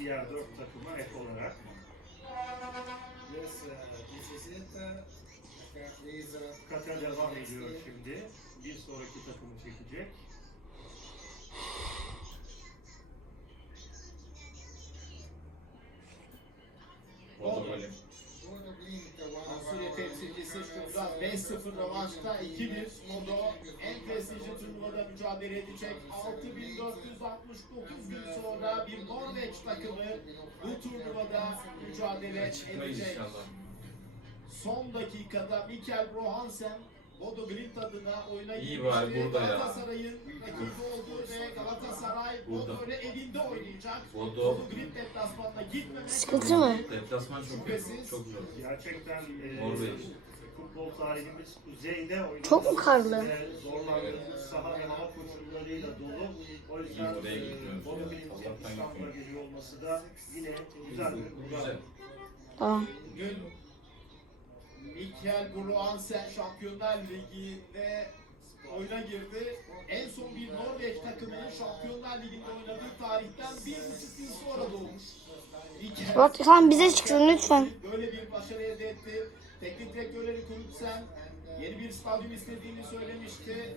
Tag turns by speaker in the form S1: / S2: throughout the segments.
S1: diğer dört takıma ek olarak.
S2: Yes, uh. Uh,
S1: Kata devam ediyor şimdi. Bir sonraki takımı çekecek.
S3: Oldu
S4: Avusturya
S2: our
S4: temsilcisi Stuttgart 5-0 rövanşta 2-1 mücadele edecek. 6469 gün sonra bir Norveç takımı bu turnuvada mücadele edecek.
S3: inşallah.
S4: Son dakikada Mikkel Brohansen Bodo Glimt adına oyuna
S3: İyi bari burada ya.
S4: Galatasaray'ın rakibi oldu ve Galatasaray
S3: Burada.
S4: Bodo ile evinde oynayacak.
S3: Bodo-
S4: Bodo Glimt deplasmanına gitmemek
S5: Sıkıntı mı?
S3: Deplasman çok çok zor.
S1: Gerçekten e,
S3: Norveç.
S1: Futbol tarihimiz kuzeyde oynamış.
S5: Çok mu karlı?
S1: Zorlandığımız saha ve hava koşullarıyla dolu. O yüzden e, Bolu
S3: Allah'tan
S1: İstanbul'a geliyor olması da yine güzel bir program.
S5: Tamam.
S4: Bugün Mikkel Bruansen Şampiyonlar Ligi'nde oyuna girdi. En son bir Norveç takımının Şampiyonlar Ligi'nde oynadığı tarihten bir buçuk yıl sonra doğmuş.
S5: Bak tamam bize çıksın lütfen.
S4: Böyle bir başarı elde etti. Teknik direktörleri Kulüpsen yeni bir stadyum istediğini söylemişti.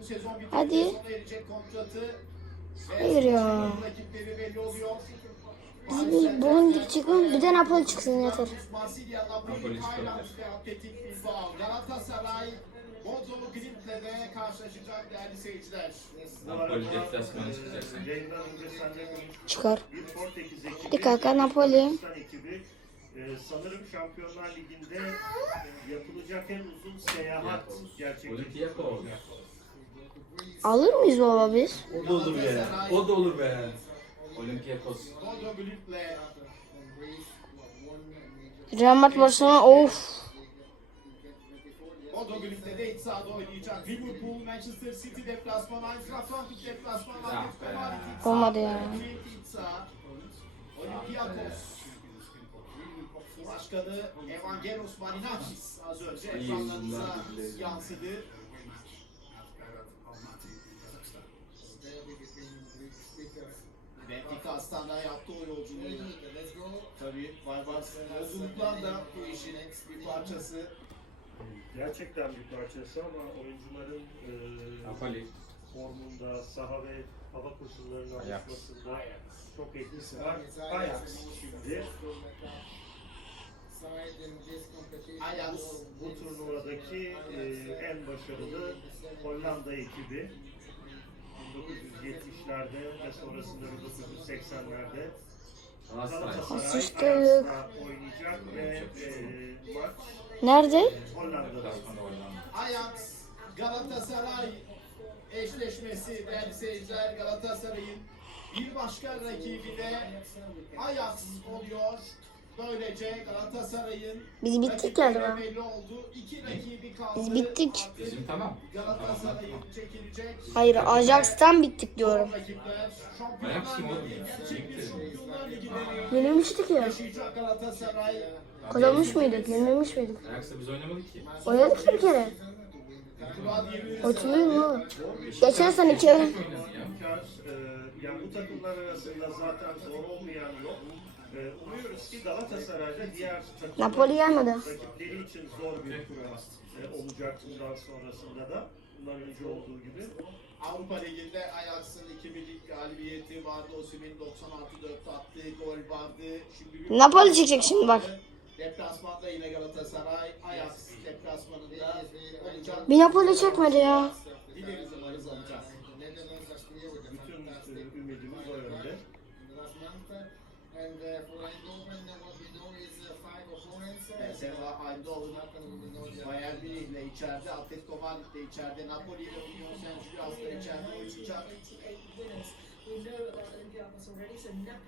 S4: Bu sezon bittikten
S5: Hadi.
S4: sonra erecek kontratı.
S5: Hayır ya.
S4: Rakipleri belli oluyor.
S5: Biz bir Bologna çıkın bir de Napoli çıksın yeter.
S4: Marsilya,
S3: Napoli.
S4: Tayland ve Atletik Bilbao. Galatasaray, Bodo Glimt'le de karşılaşacak değerli seyirciler.
S3: Napoli deplasmanı
S1: konuştuk.
S5: Çıkar.
S1: Bir
S5: Hadi kanka, Napoli.
S1: Bir Yunanistan ekibi. E, sanırım Şampiyonlar Ligi'nde yapılacak en uzun seyahat gerçekleşecek.
S5: Alır mıyız baba biz?
S3: O da olur be. O da olur be. Olympiakos.
S5: Real Madrid Barcelona of.
S4: Bodo Glimt'le de iç sahada oynayacak. Liverpool, Manchester City deplasman, Eintracht Frankfurt deplasman, Atletico
S3: be.
S4: Madrid iç saha,
S5: Olmadı ya.
S4: Olympiakos. Başkanı Evangelos Marinakis az önce ekranlarınıza yansıdı. Benfica Aslan'da yaptığı o yolculuğu.
S2: Let's go.
S4: Tabii Barbaros yolculuklar da bu işin bir parçası.
S1: Gerçekten bir parçası ama oyuncuların e, formunda, saha ve hava koşullarının alışmasında çok etkisi var. Ajax şimdi
S4: Ajax
S1: bu turnuvadaki e, en başarılı Hollanda ekibi. 1970'lerde ve sonrasında 1980'lerde
S3: Galatasaray.
S1: Galatasaray
S5: Asistik.
S1: Ajax'la oynayacak ve e, maç
S5: Nerede?
S1: Hollanda'da.
S4: Ajax Galatasaray eşleşmesi değerli seyirciler Galatasaray'ın bir başka rakibi de Ajax oluyor. Böylece Galatasaray'ın
S5: Biz bittik galiba. Biz bittik.
S3: Bizim tamam.
S4: Galatasaray'ın çekilecek.
S5: Hayır Ajax'tan bittik diyorum.
S3: Ajax kim oğlum ya?
S5: Yenilmiştik ya. Kazanmış mıydık? Yenilmiş miydik?
S3: Ajax'la biz oynamadık ki.
S5: Oynadık bir kere. Hatırlıyor musun? Geçen sene
S1: e, yani bu takımlar arasında zaten zor olmayan yok. E, umuyoruz ki Galatasaray'da diğer takımlar
S5: Napoli gelmedi.
S1: rakipleri için zor bir kura e, olacak bundan sonrasında da. Bundan önce olduğu gibi.
S4: Avrupa Ligi'nde Ajax'ın 2-1'lik galibiyeti vardı. Osimhen'in 96-4 attığı gol vardı. Şimdi bir
S5: Napoli çekecek şimdi bak.
S4: Deplasmanda yine Galatasaray. Ajax deplasmanında olacak.
S5: Bir Napoli çekmedi ya.
S4: Dileriz
S2: opponents.
S4: Mesela Eindhoven
S2: we know the
S4: Bayern Münih ile içeride, Atletico Madrid ile içeride, Napoli ile Union Saint-Gilloise ile içeride oynayacak.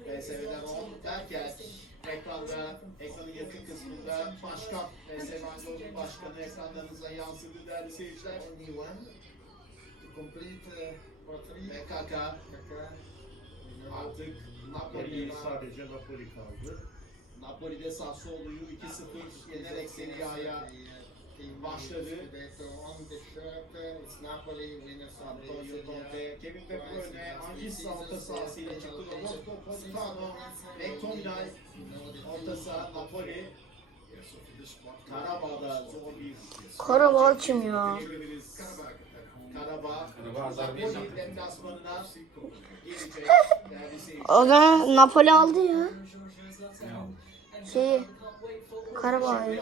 S4: PSV'den 10 derken ekranda, ekranın yakın kısmında başkan, PSV Eindhoven başkanı ekranlarınıza yansıdı değerli seyirciler.
S2: complete uh,
S4: artık Napoli'yi
S1: sadece Napoli kaldı.
S4: Napoli'de Sassuolo'yu 2-0 yenerek Serie A'ya başladı. Antonio. Conte, Kevin De Bruyne, Angissa orta sahasıyla çıktı. Roberto Boynay, orta saha Napoli, Karabağ'da zor bir
S5: Karabağ kim ya?
S4: Karabağ,
S3: Karabağ
S4: Napoli
S3: takımı.
S4: deplasmanına
S5: Şeyi. Karabağ'ı.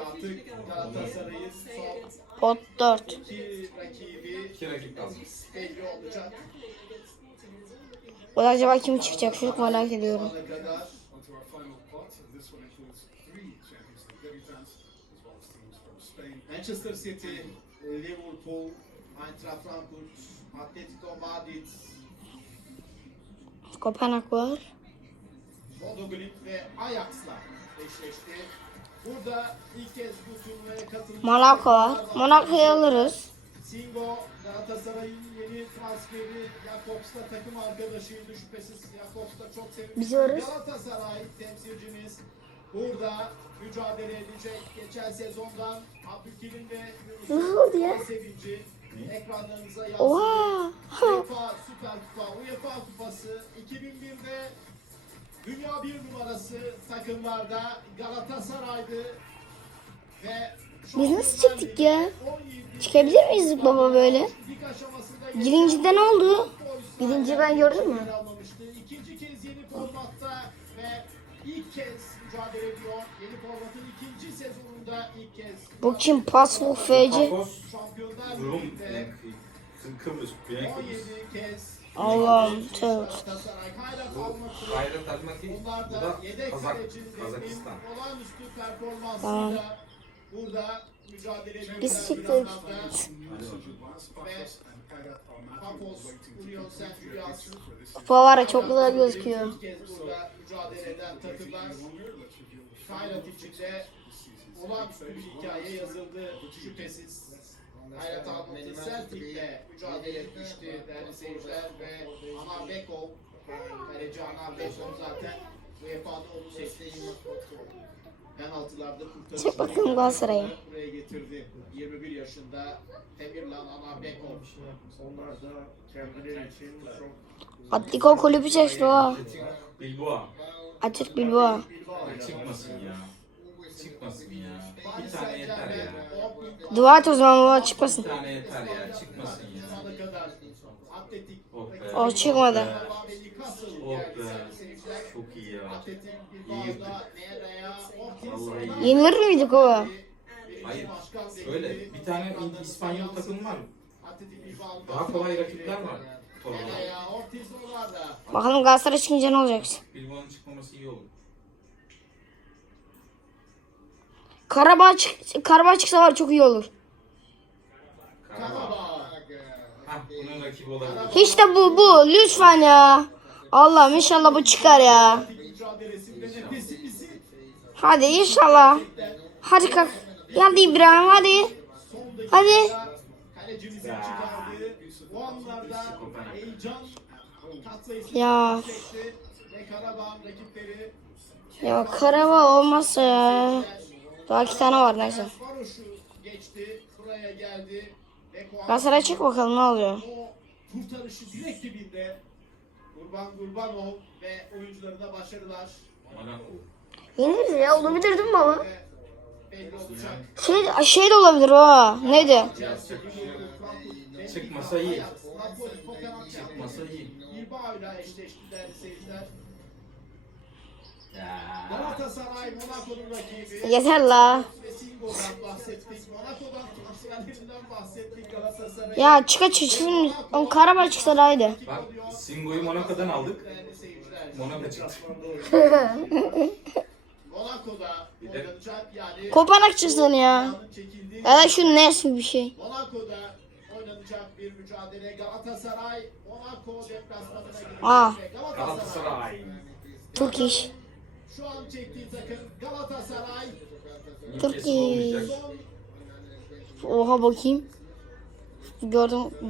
S5: Pot 4.
S4: iki rakibi
S3: İki rakip kaldı.
S4: belli olacak.
S5: O da acaba kim çıkacak? Çok merak ediyorum.
S4: Manchester City, Liverpool, Eintracht Frankfurt, Atletico Madrid,
S5: Kopenhag var.
S4: Bodo Glimt ve Ajax'la eşleşti. Burada ilk kez bu turnuvaya katılmış.
S5: Monaco. Monaco'yu alırız.
S4: Singo Galatasaray'ın yeni transferi Jakobs'ta takım arkadaşıydı şüphesiz. Jakobs da çok
S5: varız.
S4: Galatasaray temsilcimiz burada mücadele edecek. Geçen sezondan Abdülkerim ve
S5: ya?
S4: sevinci ekranlarınıza yansıdı. UEFA Süper Kupa, UEFA Kupası 2001'de dünya bir numarası takımlarda Galatasaray'dı ve
S5: Biz nasıl çıktık ya? Çıkabilir miyiz baba böyle? Birincide ne oldu? Birinci ben gördün mü?
S4: İkinci kez yeni formatta ve ilk kez mücadele ediyor. Yeni formatın ikinci sezonunda ilk kez
S5: Bu kim? Pasfuk FC.
S4: Şampiyonlar Ligi'nde
S3: Kıbrıs, Güney Kıbrıs.
S4: 17 kez
S5: Allah'ım tövbe.
S3: Almaty,
S4: Onlar
S3: bu
S4: da
S3: Kazak, Kazakistan.
S4: olağanüstü performansıyla
S5: Tamam.
S4: burada.
S5: Biz çıktık. Kupa var ya çok güzel gözüküyor.
S4: Hayrat içinde olağanüstü bir hikaye yazıldı şüphesiz. Hayrat Almatı Celtic'le mücadele etmişti değerli seyirciler ve Anar Bekov, kaleci Anar Bekov zaten UEFA'da onu seçti. Penaltılarda kurtarıcı.
S5: Çek bakalım Galatasaray'a.
S4: Buraya getirdi. 21 yaşında Emirlan Anar Bekov.
S1: Onlar da kendileri için çok
S5: Atletico kulübü seçti o.
S3: Bilbao.
S5: Bilbao
S3: Ya çıkmasın ya. Çıkmasın ya. Bir tane yeter ya.
S5: Dua et o zaman baba çıkmasın.
S3: Bir tane yeter ya. Çıkmasın ya.
S4: Ana kadar Atletik
S3: Oh be.
S5: O çıkmadı.
S3: Oh be. Çok iyi ya. İyi.
S4: Ortiz
S3: Vallahi iyi.
S5: Yenilir miydik o?
S3: Hayır. Öyle bir tane İspanyol takım var. Daha kolay rakipler var.
S5: Bakalım Galatasaray çıkınca ne olacak?
S3: Bilbao'nun çıkmaması iyi olur.
S5: Karabağ, çık Karabağ çıksa var çok iyi olur.
S3: Hah.
S5: Hiç de bu bu lütfen ya. Allah'ım inşallah bu çıkar ya. Hadi inşallah. Hadi kalk. Hadi İbrahim hadi. Hadi. Ya. Ya Karabağ olmazsa ya. Daha iki tane var neyse. Galatasaray çık bakalım ne oluyor.
S4: kurtarışı direkt dibinde Kurban Kurbanov ve oyuncularına başarılar.
S5: Yeniriz ya olabilir değil mi baba? Şey, şey de olabilir o. Neydi?
S3: Çıkmasa iyi. Çıkmasa iyi.
S4: Bilbao'yla eşleşti değerli seyirciler.
S3: Ya.
S4: Galatasaray Monaco'nun rakibi.
S5: Yeter la. Ya çıka çıksın. Oğlum Karabağ çıksa iyiydi.
S3: Bak Singo'yu Monaco'dan aldık. Monaco çıktı.
S4: Monaco'da oynanacak yani
S5: Kopanak çıksın ya. Ya da şu Nes bir şey.
S4: Monaco'da oynanacak bir mücadele. Galatasaray Monaco deplasmanına girecek.
S5: Ah.
S4: ve Galatasaray
S3: Galatasaray.
S5: Türk iş.
S4: Şu an çektiği takım Galatasaray son
S5: Oha bakayım. Gördüm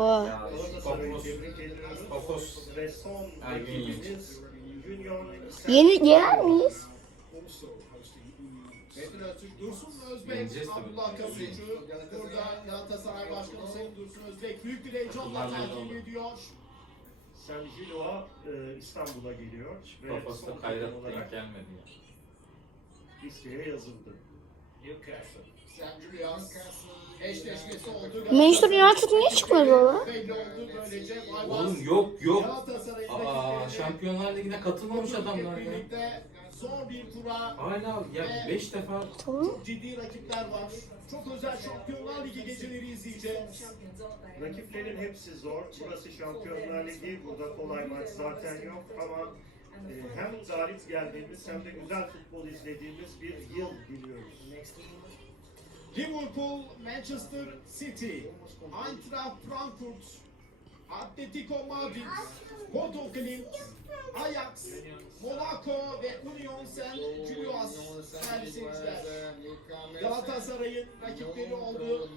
S1: Union
S5: Yeni yener miyiz?
S4: Metin Öztürk, Dursun Özbek. Abdullah Kavucu. Burada Galatasaray Başkanı Sayın Dursun Özbek büyük bir heyecanla takip ediyor.
S1: San Gilloa e, İstanbul'a geliyor ve
S3: Kafası
S1: son takım
S3: kayrat denk
S1: olarak
S3: gelmedi ya.
S1: listeye yazıldı.
S3: Newcastle.
S4: San Julius eşleşmesi oldu.
S5: Manchester United niye çıkmadı baba?
S4: Belli oldu böylece. Ayvaz
S3: Oğlum yok yok.
S4: Galatasaray'ın
S3: Aa
S4: rakiplerini
S3: Şampiyonlar Ligi'ne katılmamış adamlar ya.
S4: Birlikte son bir tura
S3: Hala ya 5 defa
S4: çok ciddi rakipler var. Çok özel Şampiyonlar Ligi geceleri izleyeceğiz.
S1: Rakiplerin hepsi zor. Burası Şampiyonlar Ligi. Burada kolay maç zaten yok ama e, hem galip geldiğimiz hem de güzel futbol izlediğimiz bir yıl diliyoruz.
S4: Liverpool, Manchester City, Eintracht Frankfurt, Atletico Madrid, Porto Klimt, Ajax, Monaco ve Union Saint Gilloas servisler. Galatasaray'ın rakipleri oldu.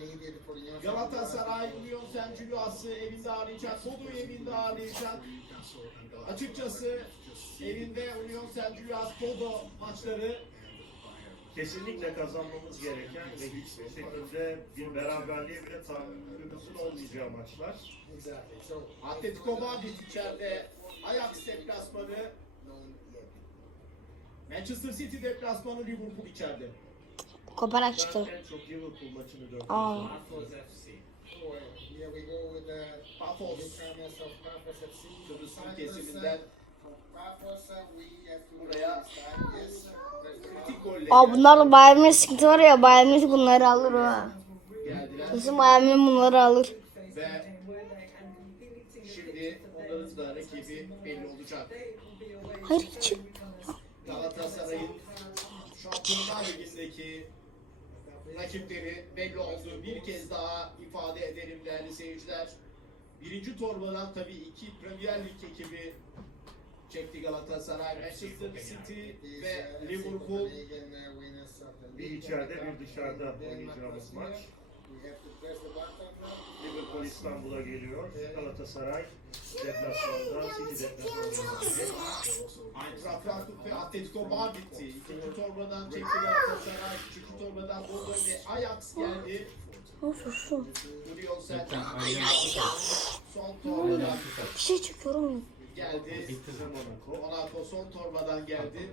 S4: Galatasaray, Union Saint Gilloas'ı evinde ağırlayacak, Bodo'yu evinde ağırlayacak. Açıkçası evinde Union Saint Gilloas Bodo maçları
S1: Kesinlikle kazanmamız gereken ve hiçbir şekilde bir beraberliğe bile tahammülümüzün olmayacağı maçlar.
S4: Atletico Madrid içeride Ajax deplasmanı Manchester City deplasmanı Liverpool içeride.
S5: Koparak çıktı.
S1: en çok Liverpool maçını döndüm.
S5: Aa.
S4: Kıbrıs'ın kesiminden
S5: Aa bunlarla Bayern Münih sıkıntı var ya Bayern Münih bunları alır ha. Kesin Bayern Münih bunları alır.
S4: ve şimdi onların da rakibi belli olacak.
S5: Hayır çık.
S4: Galatasaray Şampiyonlar Ligi'ndeki rakipleri belli oldu. Bir kez daha ifade edelim değerli seyirciler. Birinci torbadan tabii iki Premier Lig ekibi çekti Galatasaray, Manchester City ve Liverpool.
S1: Bir içeride bir dışarıda oynayacağımız maç. Liverpool İstanbul'a geliyor. Galatasaray deplasmanda, City deplasmanda.
S4: Eintracht Frankfurt ve Atletico Madrid'ti. İkinci torbadan çekti Galatasaray, üçüncü torbadan Bodo ve Ajax geldi.
S3: Ailem
S4: son torbadan
S5: Bir şey çıkıyorum.
S4: Geldi.
S1: Monaco.
S4: Monaco son torbadan geldi.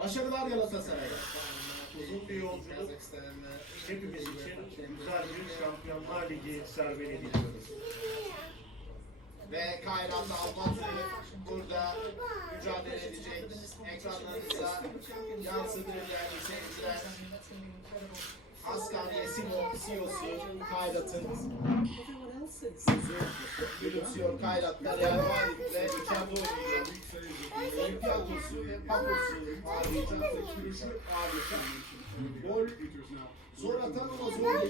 S4: Başarılar Galatasaray'a.
S1: Uzun bir yolculuk. Hepimiz için güzel bir Şampiyonlar Ligi serüveni diliyoruz.
S4: Ve Kayran Almatı burada mücadele edecek. Ekranlarınıza yansıdı değerli seyirciler. Askan Yesimov, CEO'su Kayrat'ın gülümsüyor Kayrat'ta Real Madrid'le içeride oynuyor. Olympiakos'u ve Pakos'u ağırlayacak. Sürüşü ağırlayacak. Gol zor atan ama zor.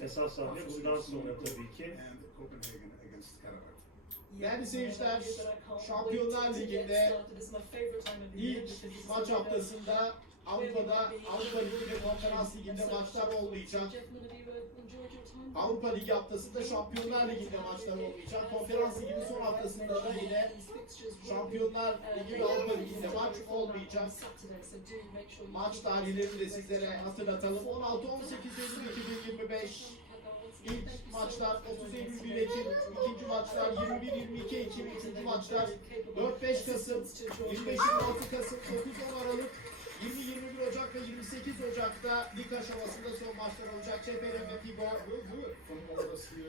S1: Esas sahne bundan sonra tabii ki.
S4: Değerli seyirciler, Şampiyonlar Ligi'nde ilk maç haftasında Avrupa'da Avrupa Ligi ve Konferans Ligi'nde maçlar olmayacak. Avrupa Ligi haftasında Şampiyonlar Ligi'nde maçlar olmayacak. Konferans Ligi'nin son haftasında da yine Şampiyonlar Ligi ve Avrupa Ligi'nde maç olmayacak. Maç tarihlerini de sizlere hatırlatalım. 16-18 Eylül 2025 İlk maçlar 30 Eylül 1 Ekim, ikinci maçlar 21-22 Ekim, üçüncü maçlar 4-5 Kasım, 25-26 Kasım, 9-10 Aralık, 20-21 Ocak ve 28 Ocak'ta lig aşamasında son maçlar olacak. ÇPR ve
S6: of us here